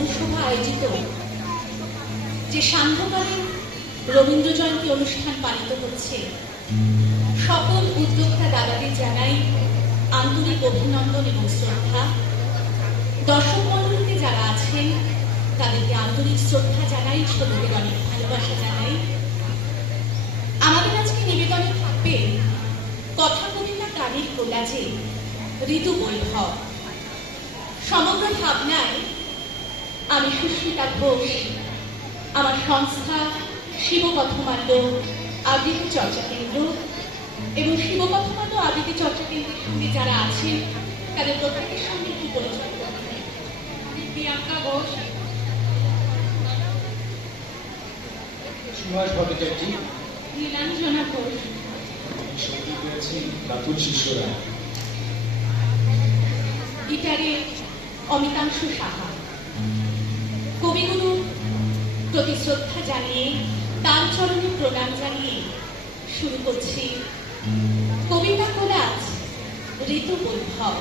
পৌরসভা আয়োজিত যে সান্ধ্যকালীন রবীন্দ্র জয়ন্তী অনুষ্ঠান পালিত হচ্ছে, সকল উদ্যোক্তা দাদাদের জানাই আন্তরিক অভিনন্দন এবং শ্রদ্ধা। দর্শক মণ্ডলীতে যারা আছেন তাদেরকে আন্তরিক শ্রদ্ধা জানাই, ছোটদের অনেক ভালোবাসা জানাই। আমাদের আজকে নিবেদনে থাকবে কথা কবিতা কানের কোলাজে ঋতু বৈভব। সমগ্র ভাবনায় আমি সুস্মিতা ঘোষ, আমার সংস্থা শিবপথমাল্য আবৃত্তি চর্চা কেন্দ্র এবং শিবপথমাল্য আবৃত্তি চর্চা কেন্দ্রের সঙ্গে যারা আছেন তাদের প্রত্যেকের সঙ্গে একটু পরিচয় করতে। প্রিয়াঙ্কা ঘোষ, সুভাষ ভট্টাচার্য, নীলাঞ্জনা ঘোষ, সঙ্গীত রয়েছে রাতুল শিষ্যরা, গিটারে অমিতাংশু সাহা। কবিগুরুর প্রতি শ্রদ্ধা জানিয়ে, তার চরণে প্রণাম জানিয়ে শুরু করছি কবিতা কোলাজ ঋতু বৈভব।